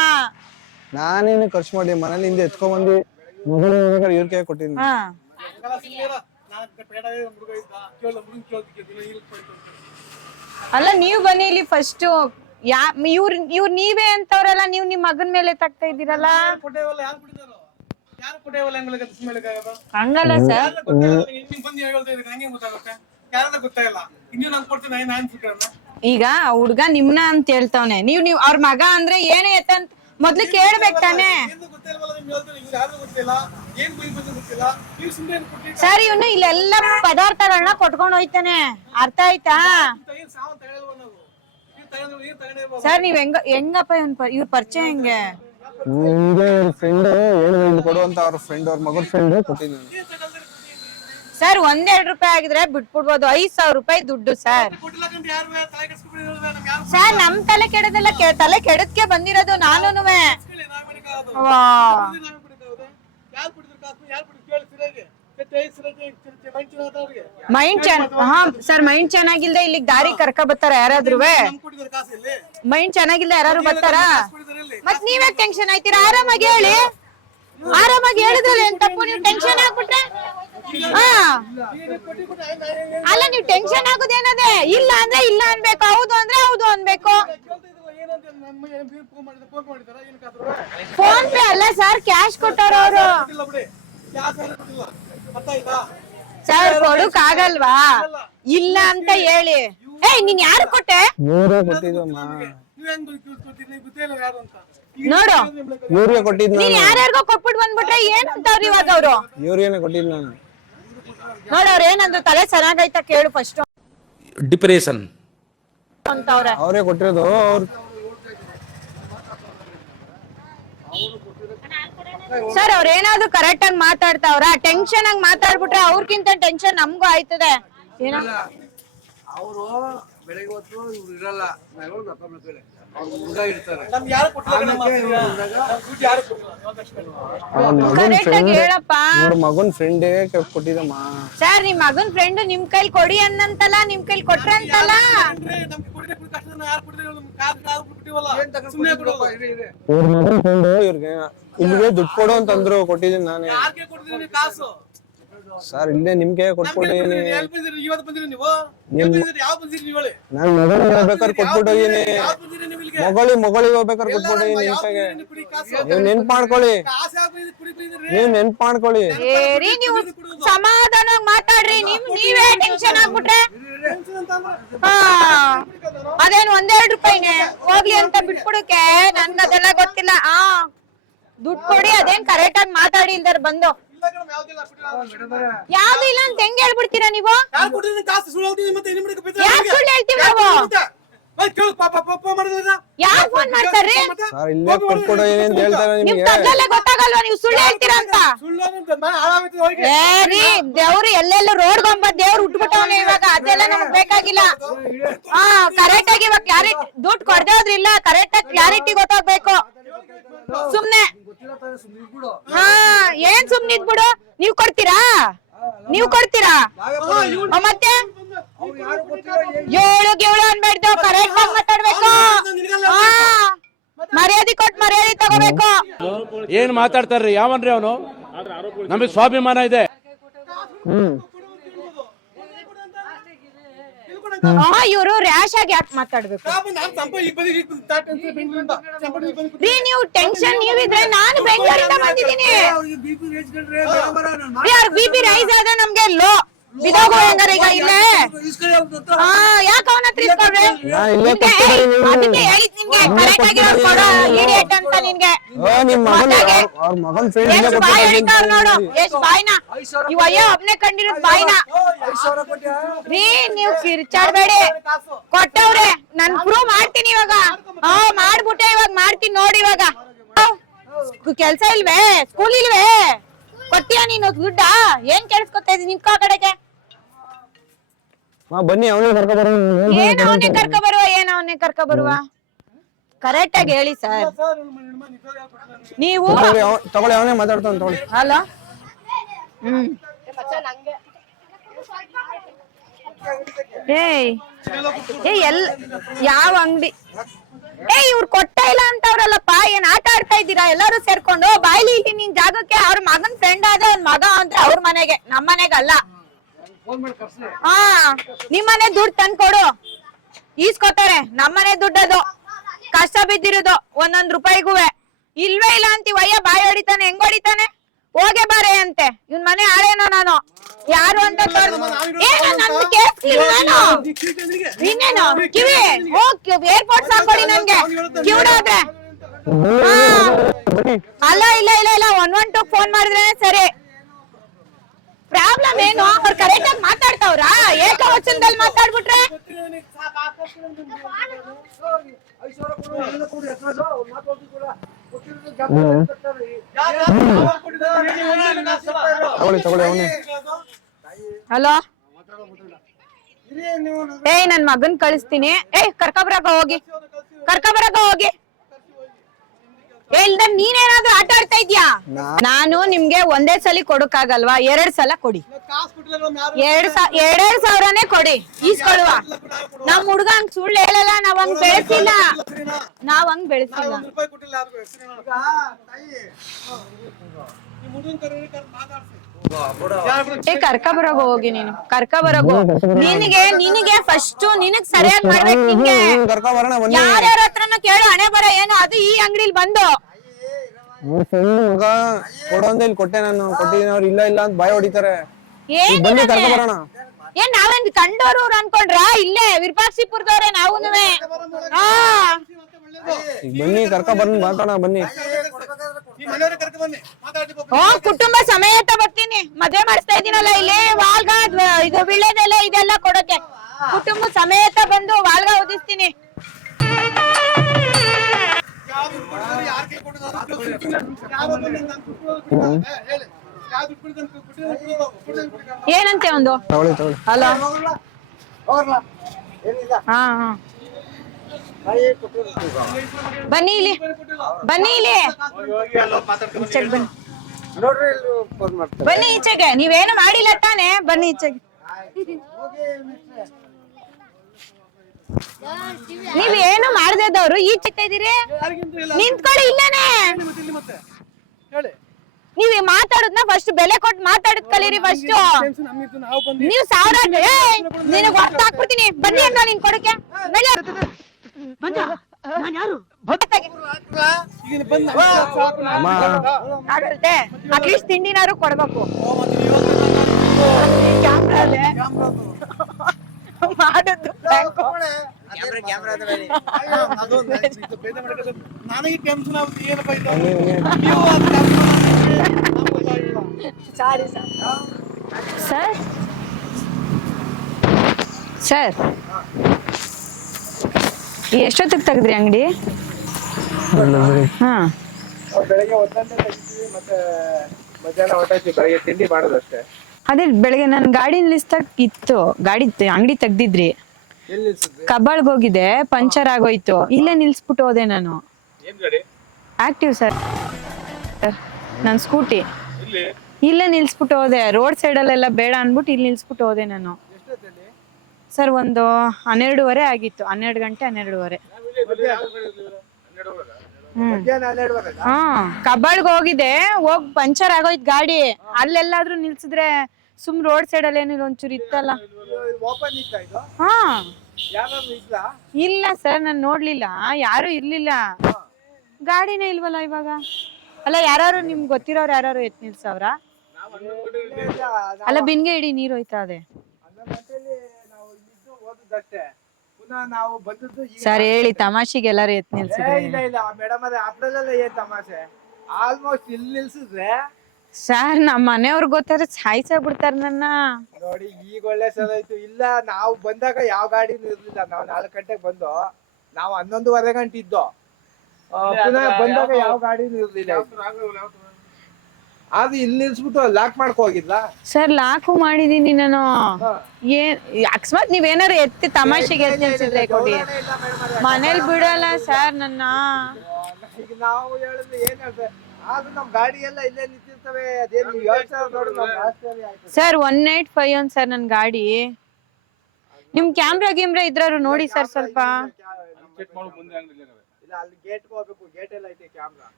ನಾನೇನು ಖರ್ಚು ಮಾಡಿ ಮನೇಲಿ ಹಿಂದೆ ಎತ್ಕೊಂಡ್ ಬಂದು ಮಗಳು ಬೇಕಾದ್ರೆ ಇವ್ರ ಕೈ ಕೊಟ್ಟಿದ್ದೀನಿ. ಅಲ್ಲ ನೀವ್ ಬನ್ನಿ ಇಲ್ಲಿ ಫಸ್ಟ್ ಇವ್ರ ನೀವೇ ಅಂತವ್ರಲ್ಲ, ನೀವ್ ನಿಮ್ ಮಗನ್ ಮೇಲೆ ತಗ್ತಾ ಇದ್ದೀರಲ್ಲ. ಹಂಗಲ್ಲ ಸರ್, ಈಗ ಹುಡ್ಗ ನಿಮ್ನ ಅಂತ ಹೇಳ್ತಾವನೆ, ನೀವ್ ಅವ್ರ ಮಗ ಅಂದ್ರೆ ಏನೇ ಎತ್ತಂತ ಮೊದ್ಲು ಕೇಳ್ಬೇಕ್ ತಾನೆ. ಸರ್ ಇವನು ಇಲ್ಲೆಲ್ಲ ಪದಾರ್ಥಗಳನ್ನ ಕೊಟ್ಕೊಂಡ್ ಹೋಯ್ತಾನೆ, ಅರ್ಥ ಆಯ್ತಾ ಸರ್? ನೀವ್ ಹೆಂಗಪ್ಪ ಇವ್ರ ಪರಿಚಯ ಹೆಂಗೆ? ನಿಮ್ಗೆ ಫ್ರೆಂಡ್ ಏನು ಕೊಡುವಂತ ಅವ್ರ ಫ್ರೆಂಡ್, ಅವ್ರ ಮಗನ ಫ್ರೆಂಡ್ ಕೊಟ್ಟಿದ್ದೀನಿ ಸರ್. 1-2 ರೂಪಾಯಿ ಆಗಿದ್ರೆ ಬಿಟ್ಬಿಡ್ಬೋದು, 5,000 ರೂಪಾಯಿ ದುಡ್ಡು ಸರ್. ಸರ್ ನಮ್ ತಲೆ ಕೆಡದೆಲ್ಲ ತಲೆ ಕೆಡದ್ಕೆ ಬಂದಿರೋದು ನಾನುನುವೆ. ಮೈಂಡ್ ಚೆನ್ನಾಗಿಲ್ದೆ ಇಲ್ಲಿಗ್ ದಾರಿ ಕರ್ಕ ಬರ್ತಾರ ಯಾರಾದ್ರೂ? ಮೈಂಡ್ ಚೆನ್ನಾಗಿಲ್ದೆ ಯಾರು ಬರ್ತಾರ? ಮತ್ ನೀವೇ ಟೆನ್ಷನ್ ಆಯ್ತೀರಾ? ಆರಾಮಾಗಿ ಹೇಳಿ, ಆರಾಮಾಗಿ ಹೇಳಿದ್ರಲ್ಲ ಏನ್ ತಪ್ಪು? ನೀವು ಟೆನ್ಷನ್ ಆಗ್ಬಿಟ್ರೆ ಅಲ್ಲ, ನೀವು ಟೆನ್ಷನ್ ಆಗೋದೇನದೆ? ಇಲ್ಲ ಅಂದ್ರೆ ಇಲ್ಲ ಅನ್ಬೇಕು, ಹೌದು ಅಂದ್ರೆ ಹೌದು ಅನ್ಬೇಕು. ಫೋನ್ ಪೇ ಅಲ್ಲ ಸರ್, ಕ್ಯಾಶ್ ಕೊಟ್ಟವ್ರ ಅವರು. ಸರ್ ಕೊಡಕ್ ಆಗಲ್ವಾ? ಇಲ್ಲ ಅಂತ ಹೇಳಿ. ನೀನ್ ಯಾರು ಕೊಟ್ಟೆ? ನೋಡು, ಇವ್ರಿಗೆ ಕೊಟ್ಟಿದ್ ನೀನ್ ಯಾರ್ಯಾರಿಗೋ ಕೊಟ್ಬಿಟ್ಟು ಬಂದ್ಬಿಟ್ರೆ ಏನಂತವ್ರು ಇವಾಗ ಅವ್ರು? ಇವ್ರಿಗೇನೆ ಕೊಟ್ಟಿದ್ ನಾನು. ನೋಡ ಅವ್ರ ಏನಂದ್ರು, ತಲೆ ಚೆನ್ನಾಗೈತ ಕೇಳು ಫಸ್ಟ್. ಡಿಪ್ರೆಷನ್ ಅಂತವ್ರೆ ಅವರೇ ಕೊಟ್ಟಿರೋದು. ಸರ್ ಅವ್ರ ಏನಾದ್ರು ಕರೆಕ್ಟ್ ಆಗಿ ಮಾತಾಡ್ತಾವ್ರ? ಟೆನ್ಷನ್ ಆಗಿ ಮಾತಾಡ್ಬಿಟ್ರೆ ಅವ್ರಕ್ಕಿಂತ ಟೆನ್ಷನ್ ನಮ್ಗೂ ಆಯ್ತದೆ. ಏನ ಅವರು ಬೆಳಗ್ಗೆ ಹೊತ್ತು ಇವ್ರು ಇರಲ್ಲ, ಕರೆಕ್ಟ್ ಆಗಿ ಹೇಳಪ್ಪ. ಮಗನ್ ಫ್ರೆಂಡ್ ಕೊಟ್ಟಿದಮ್ಮ. ಸರ್ ನಿಮ್ ಮಗನ್ ಫ್ರೆಂಡ್ ನಿಮ್ ಕೈಲಿ ಕೊಡಿ ಅನ್ನಂತಲ್ಲ, ನಿಮ್ ಕೈಲಿ ಕೊಟ್ರಂತಲ್ಲ. ಇವ್ರ ಮಗನ್ ಫ್ರೆಂಡ್ ಇವ್ರಿಗೆ ಇಲ್ಲಿಗೆ ದುಡ್ಡು ಕೊಡು ಅಂತಂದ್ರು, ಕೊಟ್ಟಿದ್ದೀನಿ ನಾನೇ. ಸರ್ ಇಲ್ಲೇ ನಿಮ್ಗೆ ಕೊಟ್ಬಿಟ್ಟಿದೀನಿ. ನಾನ್ ಮಗನ್ ಹೋಗ್ಬೇಕಾದ್ರೆ ಕೊಟ್ಬಿಟ್ಟಿದೀನಿ, ಮಗಳಿಗೆ ಹೋಗ್ಬೇಕಾದ್ರೆ ಕೊಟ್ಬಿಟ್ಟಿದೀನಿ. ನೀವ್ ನೆನ್ಪ್ ಮಾಡ್ಕೊಳ್ಳಿ, ನೀವು ಸಮಾಧಾನವಾಗಿ ಮಾತಾಡ್ರಿ. ನೀವೇ ಟೆನ್ಷನ್ ಆಗ್ಬಿಟ್ರೆ ಅದೇನು 1-2 ರೂಪಾಯಿನೇ ಹೋಗ್ಲಿ ಅಂತ ಬಿಟ್ಬಿಡಕ್ಕೆ ನನ್ಗದೆಲ್ಲ ಗೊತ್ತಿಲ್ಲ. ದುಡ್ಡು ಕೊಡಿ, ಅದೇನ್ ಕರೆಕ್ಟ್ ಆಗಿ ಮಾತಾಡಿ ಇಲ್ದಾರ ಬಂದು. ಯಾವ್ದು ಇಲ್ಲ ಅಂತ ಹೆಂಗ್ ಹೇಳ್ಬಿಡ್ತೀರಾ ನೀವು? ಯಾಕೆ ಸುಳ್ಳು ಹೇಳ್ತೀವಿ ನಾವು? ಯಾರು ಫೋನ್ ಮಾಡ್ತಾರ್ರಿ? ನಿಮ್ ತಗ್ಲಲ್ಲೇ ಗೊತ್ತಾಗಲ್ವಾ ನೀವು ಸುಳ್ಳು ಹೇಳ್ತೀರಾ ಅಂತ? ದೇವ್ರು ಎಲ್ಲೆಲ್ಲ ರೋಡ್ ಗೊಂಬ ದೇವ್ರು ಉಟ್ಬಿಟ್ಟವನೆ ಇವಾಗ, ಅದೆಲ್ಲ ನಮ್ಗೆ ಬೇಕಾಗಿಲ್ಲ. ಕರೆಕ್ಟ್ ಆಗಿ ಇವಾಗ ಕ್ಲಾರಿಟಿ ದುಡ್ಡು ಕೊಡದೆ ಹೋದ್ರಿಲ್ಲ, ಕರೆಕ್ಟ್ ಆಗಿ ಕ್ಲಾರಿಟಿ ಗೊತ್ತಾಗ್ಬೇಕು. ಸುಮ್ನೆ ಏನ್ ಸುಮ್ನೆ ಇದ್ಬಿಡು. ನೀವ್ ಕೊಡ್ತೀರಾ? ಮತ್ತೆ 7 ಅನ್ಬೇಡ್ದು, ಕರೆಕ್ಟ್ ಆಗಿ ಮಾತಾಡ್ಬೇಕು. ಮರ್ಯಾದೆ ಕೊಟ್ಟು ಮರ್ಯಾದೆ ತಗೋಬೇಕು. ಏನ್ ಮಾತಾಡ್ತಾರ್ರಿ? ಯಾವನ್ರಿ ಅವನು? ನಮಗೆ ಸ್ವಾಭಿಮಾನ ಇದೆ. ಇವ್ರು ರ್ಯಾಶ್ ಆಗಿ ಯಾಕೆ ಮಾತಾಡ್ಬೇಕು? ನೀವು ಟೆನ್ಷನ್ ನೀವಿದ್ರೆ ನಾನು ಬೆಂಗಳೂರಿಂದ ಬಂದಿದ್ದೀನಿ. BP ರೈಸ್ ಆದ್ರೆ ನಮ್ಗೆ ಲೋ ಬಿದೋಗೋ ಹೆಂಗಾರ ಈಗ ಇಲ್ಲೇ. ಯಾಕೆ ಅವನ ಹತ್ರ ಇಸ್ಕೊಂಡ್ರೆ? ಅದಕ್ಕೆ ಹೇಳಿದ್ ನಿನ್ಗೆ ಕರೆಕ್ಟ್ ಆಗಿರೋದು ಕೊಡು, ಇಡಿಯಟ್ ಅಂತ ನಿನ್ಗೆ. ಎಷ್ಟ್ ಬಾಯ್ ಹಿಡಿತಾರ ನೋಡು, ಎಷ್ಟ್ ಬಾಯ್ನ ಇವ್ ಅಯ್ಯೋ ಒಬ್ನೇ ಕಂಡಿರೋದ್ ಬಾಯ್ನ. ರೀ ನೀವ್ ಕಿರ್ಚಾಡ್ಬೇಡಿ, ಕೊಟ್ಟವ್ರೆ. ನಾನ್ ಪ್ರೂವ್ ಮಾಡ್ತೀನಿ ಇವಾಗ. ಮಾಡ್ಬಿಟ್ಟೆ, ಇವಾಗ ಮಾಡ್ತೀನಿ ನೋಡಿ. ಇವಾಗ ಕೆಲ್ಸ ಇಲ್ವೇ? ಸ್ಕೂಲ್ ಇಲ್ವೇ? ಕೊಟ್ಟಿಯಾ ನೀನು ದುಡ್ಡ? ಏನ್ ಕೇಳಿಸ್ಕೊತಾ ಇದೀನಿ? ನಿಂತ್ಕೋ ಕಡೆಗೆ. ಬನ್ನಿ, ಅವನೇ ಕರ್ಕೊ ಬರುವ. ಏನ್ ಅವನೇ ಕರ್ಕೊ ಬರುವ? ಏನ್ ಅವನೇ ಕರ್ಕೊ ಬರುವ? ಕರೆಕ್ಟ್ ಆಗಿ ಹೇಳಿ ಸರ್. ನೀವು ತಗೊಳ್ಳಿ, ಅವನೇ ಮಾತಾಡ್ತಾನೆ ತಗೊಳ್ಳಿ. ಅಲ್ಲ ಯಾವ ಅಂಗಡಿ? ಇವ್ರು ಕೊಟ್ಟ ಇಲ್ಲ ಅಂತವ್ರಲ್ಲಪ್ಪ. ಏನ್ ಆಟ ಆಡ್ತಾ ಇದ್ದೀರಾ ಎಲ್ಲಾರು ಸೇರ್ಕೊಂಡು? ಬಾಯ್ಲಿ ಇಲ್ಲಿ ನಿನ್ ಜಾಗಕ್ಕೆ. ಅವ್ರ ಮಗನ್ ಫ್ರೆಂಡ್ ಆದ ಅವ್ನ್ ಮಗ ಅಂದ್ರೆ ಅವ್ರ ಮನೆಗೆ, ನಮ್ ಮನೆಗಲ್ಲ. ಫೋನ್ ಮಾಡಿ ಕರ್ಸಿ. ಹಾ ನಿಮ್ಮನೆ ದುಡ್ಡು ತಂದ್ ಕೊಡು. ಈಸ್ಕೊತಾರೆ ನಮ್ಮನೆ ದುಡ್ಡದು, ಕಷ್ಟ ಬಿದ್ದಿರೋದು ಒಂದೊಂದ್ ರೂಪಾಯಿಗೂ ಇಲ್ವೇ ಇಲ್ಲ ಅಂತೀವಿ. ಅಯ್ಯ ಬಾಯಿ ಹೊಡಿತಾನೆ, ಹೆಂಗ್ ಹೊಡಿತಾನೆ, ಹೋಗೆ ಬಾರೆ ಅಂತೆ. ಇವ್ನ್ ಮನೆ ಆಳೇನೋ ನಾನು ಯಾರು ಅಂತ ಇನ್ನೇನು ಕಿವಿ ಏರ್ಪೋರ್ಟ್ಸ್ ಹಾಕೊಡಿ ನನ್ಗೆ ಕಿವಿಡಾದ್ರೆ. ಅಲ್ಲ ಇಲ್ಲ ಇಲ್ಲ ಇಲ್ಲ 112 ಫೋನ್ ಮಾಡಿದ್ರೆ ಸರಿ. ಪ್ರಾಬ್ಲಮ್ ಏನು? ಅವ್ರು ಕರೆಕ್ಟ್ ಆಗಿ ಮಾತಾಡ್ತಾವ್ರ? ಏಕವಚನದಲ್ಲಿ ಮಾತಾಡ್ಬಿಟ್ರೆ ಹಲೋ ಏಯ್ ನನ್ ಮಗನ್ ಕಳಿಸ್ತೀನಿ. ಕರ್ಕೊಬರಕ ಹೋಗಿ, ಕರ್ಕೊಬರಕ ಹೋಗಿ. ಹೇಳ್ದ ನೀನೇನಾದ್ರೂ ಆಟ ಆಡ್ತಾ ಇದ್ಯಾ? ನಾನು ನಿಮ್ಗೆ ಒಂದೇ ಸಲ ಕೊಡಕ್ಕಾಗಲ್ವಾ? 2 ಸಲ ಕೊಡಿ. 2,000ನೇ ಕೊಡಿ, ಈಸ್ಕೊಳುವ. ನಮ್ ಹುಡ್ಗ ಹಂಗ್ ಸುಳ್ಳು ಹೇಳಲ್ಲ, ನಾವ್ ಹಂಗ್ ಬೆಳೆಸಿಲ್ಲ, ನಾವ್ ಹಂಗ್ ಬೆಳೆಸಿಲ್ಲ. ಕರ್ಕೊಬರಗ ಹೋಗಿ, ನೀನು ಕರ್ಕೊಬರಗು. ನಿನಗೆ ಫಸ್ಟ್ ನಿನಗ್ ಸರಿಯಾಗಿ ಮಾಡ್ಬೇಕು. ನಿಂಗೆ ಯಾರ್ಯಾರ ಹತ್ರನೂ ಕೇಳು, ಹಣೆ ಬರ ಏನು ಅದು ಈ ಅಂಗಡಿಲಿ ಬಂದು ಮಗ ಕೊಡೋಂದ ಇಲ್ಲಿ ಕೊಟ್ಟೆ ನಾನು, ಕೊಟ್ಟಿದ್ದೀನಿ. ಅವ್ರು ಇಲ್ಲ ಇಲ್ಲ ಅಂತ ಬಾಯಿ ಹೊಡಿತಾರೆ. ಏನ್ ನಾವೇನ್ ಕಂಡೋರು ಅನ್ಕೊಂಡ್ರ? ಇಲ್ಲೇ ವಿರೂಪಾಕ್ಷಿಪುರದವ್ರೆ ನಾವುನುವೆ. ಬನ್ನಿ ಕರ್ಕ ಬನ್ನಿ ಮಾತಾಡೋಣ ಬನ್ನಿ. ಕುಟುಂಬ ಸಮೇತ ಬರ್ತೀನಿ. ಮದ್ವೆ ಮಾಡಿಸ್ತಾ ಇದೀನಲ್ಲ ಇಲ್ಲಿ ವಾಲ್ಗ ಇದು ವಿಳ್ಳೆದೆಲ್ಲ ಇದೆಲ್ಲ ಕೊಡಕ್ಕೆ ಕುಟುಂಬ ಸಮೇತ ಬಂದು ವಾಲ್ಗ ಓದಿಸ್ತೀನಿ. ಏನಂತೆ ಒಂದು ಹಲೋ ಹಾ ಬನ್ನಿ ಇಲ್ಲಿ, ಬನ್ನಿ ಇಲ್ಲಿ, ಬನ್ನಿ ಈಚೆಗೆ. ನೀವೇನು ಮಾಡಿಲ್ಲ ತಾನೆ? ಬನ್ನಿ ಈಚೆಗೆ. ನೀವೇನು ಮಾಡ್ದವ್ರು ಈಚೆ ಇದೀರಿ, ನಿಂತ್ಕೊಳ್ಳಿ ಇಲ್ಲೇನೆ. ನೀವ್ ಮಾತಾಡೋದ್ನ ಫಸ್ಟ್ ಬೆಲೆ ಕೊಟ್ಟು ಮಾತಾಡೋದ್ ಕಲೀರಿ ಫಸ್ಟ್. ನೀವ್ 1000 ನಿನಗ್ ಹೊತ್ತ ಹಾಕ್ಬಿಡ್ತೀನಿ. ಬನ್ನಿ ಅಣ್ಣ ನೀನ್ ಕೊಡಕ್ಕೆ. ಅಟ್ಲೀಸ್ಟ್ ತಿಂಡಿನಾರು ಕೊಡ್ಬೇಕು. ಮಾಡೋದು ಸರ್. ಸರ್ ಎಷ್ಟೊತ್ತಿಗೆ ತೆಗೆದ್ರಿ ಅಂಗಡಿ? ಹಾ ಬೆಳಗ್ಗೆ 1 ಗಂಟೆ ತೆಗಿತೀವಿ, ಮತ್ತೆ ಮಧ್ಯಾಹ್ನ ಹೊರಟೈತಿ. ಬೆಳಗ್ಗೆ ತಿಂಡಿ ಮಾಡೋದಷ್ಟೇ. ಅದೇ ಬೆಳಗ್ಗೆ ನನ್ ಗಾಡಿ ನಿಲ್ಲಿಸ್ತಾಕ್ ಇತ್ತು, ಗಾಡಿ ಅಂಗಡಿ ತೆಗ್ದಿದ್ರಿ. ಕಬ್ಬಾಳ್ಗ್ ಹೋಗಿದೆ, ಪಂಚರ್ ಆಗೋಯ್ತು. ಇಲ್ಲೇ ನಿಲ್ಸ್ಬಿಟ್ಟು ಹೋದೆ ನಾನು. ಆಕ್ಟಿವ್ ಸರ್, ನನ್ ಸ್ಕೂಟಿ ಇಲ್ಲೇ ನಿಲ್ಸ್ಬಿಟ್ಟು ಹೋದೆ. ರೋಡ್ ಸೈಡ್ ಅಲ್ಲೆಲ್ಲ ಬೇಡ ಅನ್ಬಿಟ್ಟು ಇಲ್ಲಿ ನಿಲ್ಸ್ಬಿಟ್ಟು ಹೋದೆ ನಾನು. ಸರ್ ಒಂದು 12:30 ಆಗಿತ್ತು. 12 ಗಂಟೆ 12:30. ಹಾ ಕಬ್ಬಾಳ್ಗ್ ಹೋಗಿದೆ, ಹೋಗ್ ಪಂಚರ್ ಆಗೋಯ್ತು ಗಾಡಿ. ಅಲ್ಲೆಲ್ಲಾದ್ರೂ ನಿಲ್ಸಿದ್ರೆ ಸುಮ್ ರೋಡ್ ಸೈಡ್ ಅಲ್ಲಿ ಏನಿಲ್ಲ ಒಂಚೂರು ಇತ್ತಲ್ಲ. ಹಾ ಇಲ್ಲ ಸರ್, ನಾನ್ ನೋಡ್ಲಿಲ್ಲ, ಯಾರು ಇರ್ಲಿಲ್ಲ. ಗಾಡಿನೇ ಇಲ್ವಲ್ಲ ಇವಾಗ. ಅಲ್ಲ ಯಾರು ನಿಮ್ಗೆ ಗೊತ್ತಿರೋರು ಯಾರು ಎತ್ ನಿಲ್ಸವ್ರ? ಅಲ್ಲ ಬಿನ್ಗೆ ಇಡಿ ನೀರ್ ಹೋಯ್ತಾ ಅದೇ. ಸರ್ ಹೇಳಿ, ತಮಾಷೆಗೆ ಎಲ್ಲಾರು ಎತ್ ನಿಲ್ಸಿದ್ರೆ? ಆಲ್ಮೋಸ್ಟ್ ಇಲ್ಲಿ ನಿಲ್ಸಿದ್ರೆ ಸರ್ ನಮ್ಮ ಮನೆಯವ್ರು ಗೊತ್ತಾದ್ರೆ ಸಾಯ್ಸ ಬಿಡ್ತಾರ ನನ್ನ. ನೋಡಿ ಈಗ ಒಳ್ಳೆ ಸಲ ಆಯ್ತು. ಇಲ್ಲ ನಾವು ಬಂದಾಗ ಯಾವ ಗಾಡಿನೂ ಇರ್ಲಿಲ್ಲ. ನಾವು 4 ಗಂಟೆಗೆ ಬಂದು ನಾವು 11:15 ಗಂಟೆ ಇದ್ದೋ. ಪುನಃ ಬಂದಾಗ ಯಾವ ಗಾಡಿನೂ ಇರ್ಲಿಲ್ಲ. ಅದು ಇಲ್ಲಿ ನಿಲ್ಸ್ಬಿಟ್ಟು ಲಾಕ್ ಮಾಡ್ಕೊ ಹೋಗಿದ್ಲ ಸರ್? ಲಾಕು ಮಾಡಿದೀನಿ ನಾನು. ಏನ್ ಅಕಸ್ಮಾತ್ ನೀವೇನಾರು ಎತ್ತಿ ತಮಾಷೆಗೆ ಎತ್ತಿ ನಿಲ್ಸಿದ್ರೆ ಕೊಡಿ. ಮನೇಲಿ ಬಿಡಲ್ಲ ಸರ್ ನನ್ನ. ಈಗ ನಾವು ಹೇಳಿದ್ರೆ ಏನ್ ಹೇಳ್ತಾರೆ? ಆದ್ರೂ ನಮ್ ಗಾಡಿ ಎಲ್ಲ ಇಲ್ಲೇ ನಿಂತಿರ್ತವೆ. ಅದೇನು ನೋಡಿ ಸರ್ 185 ಒನ್ ಸರ್ ನನ್ ಗಾಡಿ. ನಿಮ್ ಕ್ಯಾಮ್ರಾ ಗಿಮ್ರಾ ಇದ್ರಾರು ನೋಡಿ ಸರ್ ಸ್ವಲ್ಪ.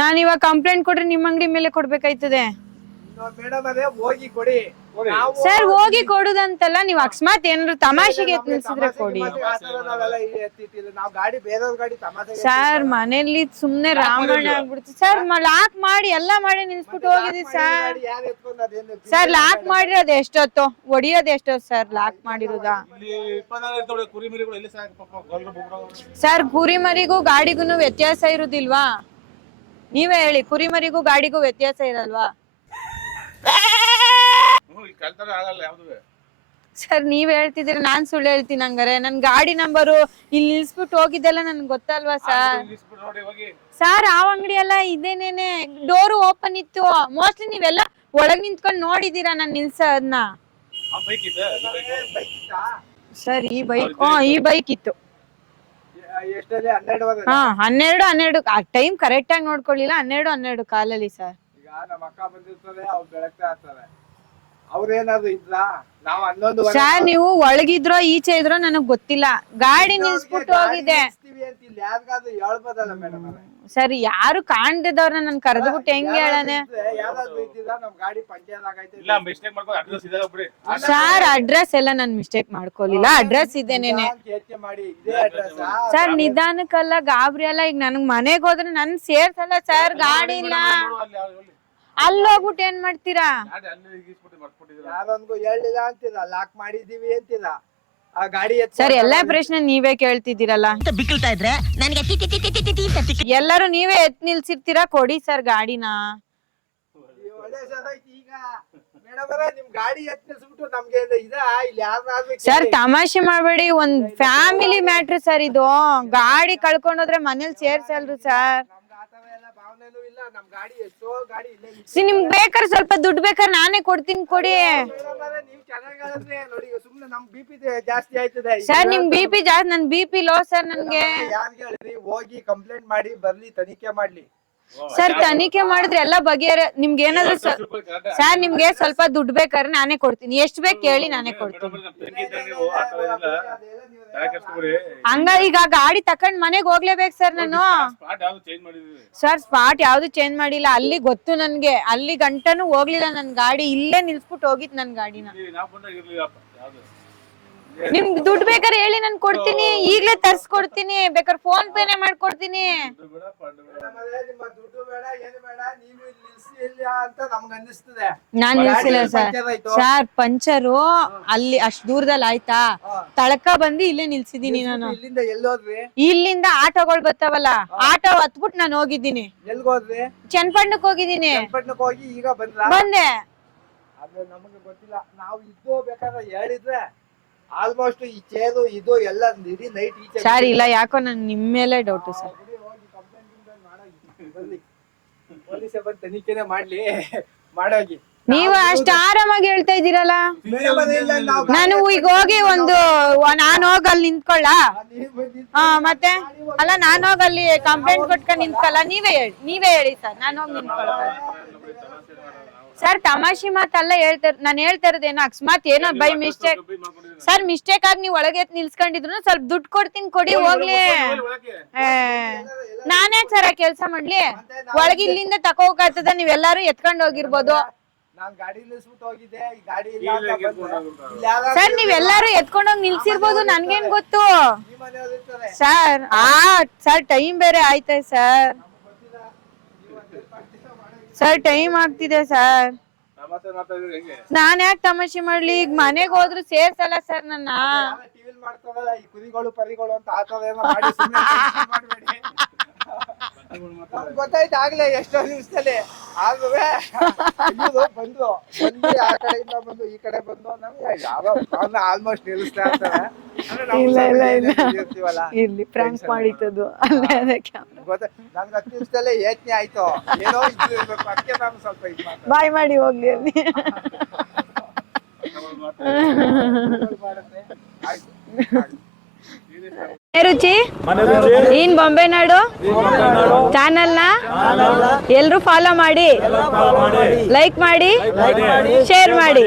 ನಾನ್ ಇವಾಗ ಕಂಪ್ಲೇಂಟ್ ಕೊಟ್ರೆ ನಿಮ್ ಅಂಗಡಿ ಮೇಲೆ ಕೊಡ್ಬೇಕಾಯ್ತದೆ. ಮೇಡಮ್ ಅದೇ ಹೋಗಿ ಕೊಡಿ ನಾವು ಸರ್ ಹೋಗಿ ಕೊಡುದಂತಲ್ಲ, ನೀವ್ ಅಕಸ್ಮಾತ್ ಏನಾದ್ರು ತಮಾಷೆಗೆ ನಿಲ್ಸಿದ್ರೆ ಕೊಡಿ ನಾವು ಗಾಡಿ ಬೇರೆಯವ್ರ ಗಾಡಿ ತಮಾಷೆ ಸರ್. ಮನೇಲಿ ಸುಮ್ನೆ ರಾಮಾಯಣ ಆಗ್ಬಿಡುತ್ತೆ ಸರ್. ಲಾಕ್ ಮಾಡಿ ಎಲ್ಲ ಮಾಡಿ ನಿಲ್ಸ್ಬಿಟ್ಟು ಹೋಗಿದೀವಿ ಸರ್. ಯಾರು ಎತ್ಕೊಂಡು ಅದೇನು ಸರ್ ಲಾಕ್ ಮಾಡಿರೋದು ಎಷ್ಟೊತ್ತು, ಹೊಡಿಯೋದು ಎಷ್ಟೊತ್ತು ಸರ್ ಲಾಕ್ ಮಾಡಿರೋದಾ? ಸರ್ ಕುರಿಮರಿಗೂ ಗಾಡಿಗೂ ವ್ಯತ್ಯಾಸ ಇರುದಿಲ್ವಾ? ನೀವೇ ಹೇಳಿ, ಕುರಿಮರಿಗೂ ಗಾಡಿಗೂ ವ್ಯತ್ಯಾಸ ಇರಲ್ವಾ ಸರ್? ನೀವ್ ಹೇಳ್ತಿದ್ದೀರ, ನಾನ್ ಸುಳ್ಳು ಹೇಳ್ತೀನಿ ಹಂಗಾರೆ? ನನ್ ಗಾಡಿ ನಂಬರು ಇಲ್ಲಿ ನಿಲ್ಸ್ಬಿಟ್ಟು ಹೋಗಿದ್ದೆಲ್ಲ ನನ್ಗೆ ಗೊತ್ತಲ್ವಾ ಸರ್? ಸರ್ ಆ ಅಂಗಡಿ ಎಲ್ಲ ಇದೇನೇನೆ, ಡೋರು ಓಪನ್ ಇತ್ತು. ಮೋಸ್ಟ್ಲಿ ನೀವೆಲ್ಲ ಒಳಗ್ ನಿಂತ್ಕೊಂಡ್ ನೋಡಿದೀರಾ ನಾನ್ ನಿಲ್ಸೋದ್ನ. ಸರ್ ಈ ಬೈಕ್ ಇತ್ತು. ಎಷ್ಟಲ್ಲಿ 12 ಹಾ 12 ಟೈಮ್ ಕರೆಕ್ಟ್ ಆಗಿ ನೋಡ್ಕೊಳ್ಳಿಲ್ಲ. 12 ಕಾಲಲ್ಲಿ ಸರ್. ಈಗ ನಮ್ಮ ಅಕ್ಕ ಬಂದಿರ್ತಾರೆ, ಅವ್ರು ಬೆಳಗ್ತಾ ಇರ್ತಾರೆ. ಅವ್ರೇನಾದ್ರು ಇದ್ರಾ? ನಾವು 11 ಸರ್ ನೀವು ಒಳಗಿದ್ರೋ ಈಚೆ ಇದ್ರೋ ನನಗ್ ಗೊತ್ತಿಲ್ಲ. ಗಾಡಿ ನಿಲ್ಸ್ಬಿಟ್ಟು ಹೋಗಿದೆ ಅಂತ ಯಾರಿಗಾದ್ರು ಹೇಳ್ಬೋದಲ್ಲ ಮೇಡಮ್? ಸರ್. ಯಾರು ಕಾಣ್ದಿದ್ದವ್ರನ್ನ ನನ್ ಕರೆದ್ಬಿಟ್ಟು ಹೆಂಗ್ ಹೇಳನೆ ಯಾರಾದ್ರೂ ಇದ್ದಿಲ್ಲ ನಮ್ ಗಾಡಿ ಪಂಚರ್ ಆಗೈತೆ ಸರ್? ಅಡ್ರೆಸ್ ಎಲ್ಲ ನಾನ್ ಮಿಸ್ಟೇಕ್ ಮಾಡ್ಕೊಲಿಲ್ಲ, ಅಡ್ರೆಸ್ ಇದೇನೇನೆ ಮಾಡಿ ಇದೇ ಅಡ್ರೆಸ್ ಸರ್. ನಿಧಾನಕ್ಕಲ್ಲ, ಗಾಬರಿ ಅಲ್ಲ. ಈಗ ನನ್ಗ್ ಮನೆಗ್ ಹೋದ್ರೆ ನನ್ ಸೇರ್ಸಲ್ಲ ಸರ್. ಗಾಡಿ ಇಲ್ಲ, ಅಲ್ಲಿ ಹೋಗ್ಬಿಟ್ಟು ಏನ್ ಮಾಡ್ತೀರಾ? ಯಾರೊಂದ್ಗೂ ಹೇಳಿಲ್ಲ ಅಂತೀರ, ಲಾಕ್ ಮಾಡಿದೀವಿ ಅಂತೀರ. ಆ ಗಾಡಿ ಸರ್ ಎಲ್ಲಾ ಪ್ರಶ್ನೆ ನೀವೇ ಕೇಳ್ತಿದ್ದೀರಲ್ಲ. ಬಿಕ್ಕಳ್ತಾ ಇದ್ರೆ ನನಗೆ ಎಲ್ಲರೂ ನೀವೇ ಎತ್ ನಿಲ್ಸಿರ್ತೀರಾ. ಕೊಡಿ ಸರ್ ಗಾಡಿನ. ಒಳ್ಳೆ ಸರ್ ಆಯ್ತು. ಈಗ ಮೇಡಮ್ ನಿಮ್ ಗಾಡಿ ಎತ್ತಿಸ್ಬಿಟ್ಟು ನಮ್ಗೆ ಇದ ಇಲ್ಲಿ ಯಾರಾದ್ರೂ ಸರ್ ತಮಾಷೆ ಮಾಡ್ಬೇಡಿ, ಒಂದ್ ಫ್ಯಾಮಿಲಿ ಮ್ಯಾಟ್ರ್ ಸರ್ ಇದು. ಗಾಡಿ ಕಳ್ಕೊಂಡೋದ್ರೆ ಮನೇಲಿ ಸೇರ್ಸಲ್ರು ಸರ್. ನಮ್ಗೆ ಆತರ ಎಲ್ಲ ಭಾವನೆನೂ ಇಲ್ಲ. ನಮ್ ಗಾಡಿ ಎಷ್ಟೋ ಗಾಡಿ ಇಲ್ಲೇ ನಿಮ್ಗ್ ಬೇಕಾದ್ರೆ ಸ್ವಲ್ಪ ದುಡ್ಡು ಬೇಕಾದ್ರೆ ನಾನೇ ಕೊಡ್ತೀನಿ, ಕೊಡಿ. ನೀವು ಚೆನ್ನಾಗಿ ಹೇಳಿದ್ರೆ ನೋಡಿ. ಸುಮ್ನೆ ನಮ್ BP ಜಾಸ್ತಿ ಆಯ್ತದೆ ಸರ್. ನಿಮ್ BP ಜಾಸ್ತಿ, ನನ್ BP ಲೋ ಸರ್. ನನ್ಗೆ ಯಾರ್ಗೆ ಹೇಳಿದ್ರಿ? ಹೋಗಿ ಕಂಪ್ಲೇಂಟ್ ಮಾಡಿ ಬರ್ಲಿ, ತನಿಖೆ ಮಾಡ್ಲಿ. ಸರ್ ತನಿಖೆ ಮಾಡಿದ್ರೆ ಎಲ್ಲ ಬಗೆಹರ. ನಿಮ್ಗೆ ಏನಾದ್ರು ಸರ್ ನಿಮ್ಗೆ ಸ್ವಲ್ಪ ದುಡ್ಡು ಬೇಕಾದ್ರೆ ನಾನೇ ಕೊಡ್ತೀನಿ. ಎಷ್ಟ್ ಬೇಕು ಹೇಳಿ, ನಾನೇ ಕೊಡ್ತೀನಿ. ಹಂಗ ಈಗ ಗಾಡಿ ತಕೊಂಡ್ ಮನೆಗ್ ಹೋಗ್ಲೇಬೇಕು ಸರ್ ನಾನು. ಸರ್ ಸ್ಪಾಟ್ ಯಾವ್ದು ಚೇಂಜ್ ಮಾಡಿಲ್ಲ. ಅಲ್ಲಿ ಗೊತ್ತು ನನ್ಗೆ, ಅಲ್ಲಿ ಗಂಟನೂ ಹೋಗ್ಲಿಲ್ಲ ನನ್ ಗಾಡಿ. ಇಲ್ಲೇ ನಿಲ್ಸ್ಬಿಟ್ಟು ಹೋಗಿತ್ ನನ್ ಗಾಡಿನ. ನಿಮ್ಗೆ ದುಡ್ಡು ಬೇಕಾದ್ರೆ ಹೇಳಿ, ನಾನು ಕೊಡ್ತೀನಿ. ಈಗ್ಲೇ ತರ್ಸ್ಕೊಡ್ತೀನಿ, ಬೇಕಾದ್ರೆ ಫೋನ್ ಪೇನೆ ಮಾಡ್ಕೊಡ್ತೀನಿ. ನಿಮ್ಮ ದುಡ್ಡು ಬೇಡ, ಏನು ಬೇಡ, ನೀವು ನಿಲ್ಸಿಲ್ಲ ಅಂತ ನಮ್ಗೆ ಅನ್ನಿಸ್ತದೆ. ನಾನ್ ನಿಲ್ಸಿಲ್ಲ ಸರ್. ಸರ್ ಪಂಚರು ಅಲ್ಲಿ ಅಷ್ಟ್ ದೂರದಲ್ಲಿ ಆಯ್ತಾ, ತಳಕ ಬಂದು ಇಲ್ಲೇ ನಿಲ್ಸಿದೀನಿ ನಾನು. ಇಲ್ಲಿಂದ ಎಲ್ಲೋದ್ರಿ? ಇಲ್ಲಿಂದ ಆಟೋಗಳು ಬರ್ತಾವಲ್ಲ, ಆಟೋ ಹತ್ಬಿಟ್ಟು ನಾನು ಹೋಗಿದ್ದೀನಿ. ಎಲ್ಗೋದ್ರಿ? ಚನ್ನಪಟ್ಟಣಕ್ಕೆ ಹೋಗಿದ್ದೀನಿ. ಚನ್ನಪಟ್ಟಣಕ್ಕೆ ಹೋಗಿ ಈಗ ಬಂದೆ. ಅದು ನಮಗೆ ಗೊತ್ತಿಲ್ಲ. ನಾವು ಇದ್ದು ಬೇಕಾದ್ರೆ ಹೇಳಿದ್ರೆ ಆಲ್ಮೋಸ್ಟ್ ಈ ಚೇರು ಇದು ಎಲ್ಲ ಇಡೀ ನೈಟ್ ಈಚೆ. ಸರ್ ಇಲ್ಲ, ಯಾಕೋ ನನ್ ನಿಮ್ ಮೇಲೆ ಡೌಟ್ ಸರ್. ಪೊಲೀಸ್ ಬಂದು ತನಿಖೆನೆ ಮಾಡ್ಲಿ, ಮಾಡೋಗಿ. ನೀವು ಅಷ್ಟು ಆರಾಮಾಗಿ ಹೇಳ್ತಾ ಇದ್ದೀರಲ್ಲ. ನಾನು ಈಗ ಹೋಗಿ ನಾನು ಹೋಗಿ ಅಲ್ಲಿ ನಿಂತ್ಕೊಳ್ಳ. ಮತ್ತೆ ಅಲ್ಲ, ನಾನು ಹೋಗಿ ಅಲ್ಲಿ ಕಂಪ್ಲೇಂಟ್ ಕೊಟ್ಕೊಂಡು ನಿಂತ್ಕೊಳ್ಳ. ನೀವೇ ಹೇಳಿ ಸರ್, ನಾನು ಹೋಗಿ ನಿಂತ್ಕೊಳ್ಳ. ಸರ್ ತಮಾಷೆ ಮಾತಲ್ಲ ಹೇಳ್ತಾರೆ. ನಾನು ಹೇಳ್ತಾ ಇರೋದೇನೋ ಅಕಸ್ಮಾತ್ ಏನೋ ಬೈ ಮಿಸ್ಟೇಕ್ ಸರ್, ಮಿಸ್ಟೇಕ್ ಆಗಿ ನೀವು ಒಳಗೆ ನಿಲ್ಸ್ಕೊಂಡಿದ್ರು ಸ್ವಲ್ಪ ದುಡ್ಡು ಕೊಡ್ತೀನಿ, ಕೊಡಿ ಹೋಗ್ಲಿ. ನಾನೇ ಸರ ಕೆಲ್ಸ ಮಾಡ್ಲಿ? ಒಳಗೆ ಇಲ್ಲಿಂದ ತಕೋಕಾಗ್ತದ? ನೀವೆಲ್ಲಾರು ಎತ್ಕೊಂಡ್ ಹೋಗಿರ್ಬೋದು ಸರ್. ನೀವೆಲ್ಲಾರು ಎತ್ಕೊಂಡೋಗಿ ನಿಲ್ಸಿರ್ಬೋದು, ನನ್ಗೇನ್ ಗೊತ್ತು ಸರ್. ಸರ್ ಟೈಮ್ ಬೇರೆ ಆಯ್ತಾ ಸರ್? ಸರ್ ಟೈಮ್ ಆಗ್ತಿದೆ ಸರ್. ನಾನ್ ಯಾಕೆ ತಮಾಷೆ ಮಾಡ್ಲಿ? ಈಗ ಮನೆಗ್ ಹೋದ್ರು ಸೇರ್ಸಲ್ಲ ಸರ್ ನನ್ನ. ಕುರಿಗಳು ಪರಿಗಳು ಅಂತ ಗೊತ್ತಾಯ್ತು ಆಗ್ಲೇ ಎಷ್ಟೋ ನಿಮಿಷದಲ್ಲಿ. ಆದ್ರೆ ಬಂದು ಆ ಕಡೆಯಿಂದ ಬಂದು ಈ ಕಡೆ ಬಂದು ನಮ್ಗೆ ಯಾವ ಆಲ್ಮೋಸ್ಟ್ ನಿಲ್ಲಿಸ್ತಾ ಇರ್ತಾರೆ. ಇಲ್ಲಿ ಪ್ರ್ಯಾಂಕ್ ಮಾಡಿದ್ದು ಅಲ್ಲೇ ಅದಕ್ಕೆ ನನ್ಗೆ 10 ನಿಮಿಷದಲ್ಲೇ ಯೋಚನೆ ಆಯ್ತು, ಏನೋ ಇರ್ಬೇಕು. ಅದಕ್ಕೆ ನಾನು ಸ್ವಲ್ಪ ಇದು ಬಾಯ್ ಮಾಡಿ ಹೋಗ್ಲಿ ಅಲ್ಲಿ. ರುಚಿ ಇನ್ ಬೊಂಬೆ ನಾಡು ಚಾನಲ್ ನ ಎಲ್ರು ಫಾಲೋ ಮಾಡಿ, ಲೈಕ್ ಮಾಡಿ, ಶೇರ್ ಮಾಡಿ.